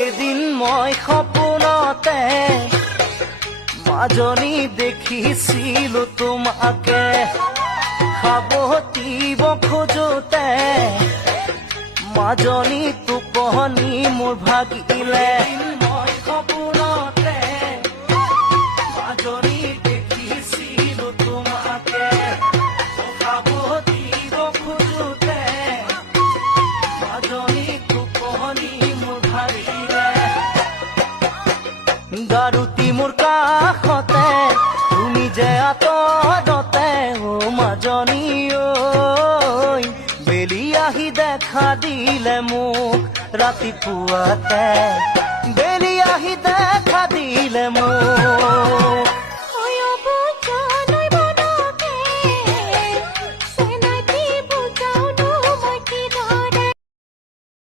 এদিন মই সপোনতে মাজনী দেখিছিলো তোমাকে, সাৱটিব খোজোতে মাজনী টোপনি মোৰ ভাগিলে। মই সপোনতে মাজনী দেখিছিলো তোমাকে, সাৱটিব খোজোতে মাজনী টোপনি মোৰ ভাগিলে। গাৰুটি মোৰ কাষতে তুমি যে আঁতৰতে, অ মাজনী ঐ বেলি আহি দেখা দিলে মোক ৰাতিপুৱাতে, বেলি আহি দেখা দিলে মোক।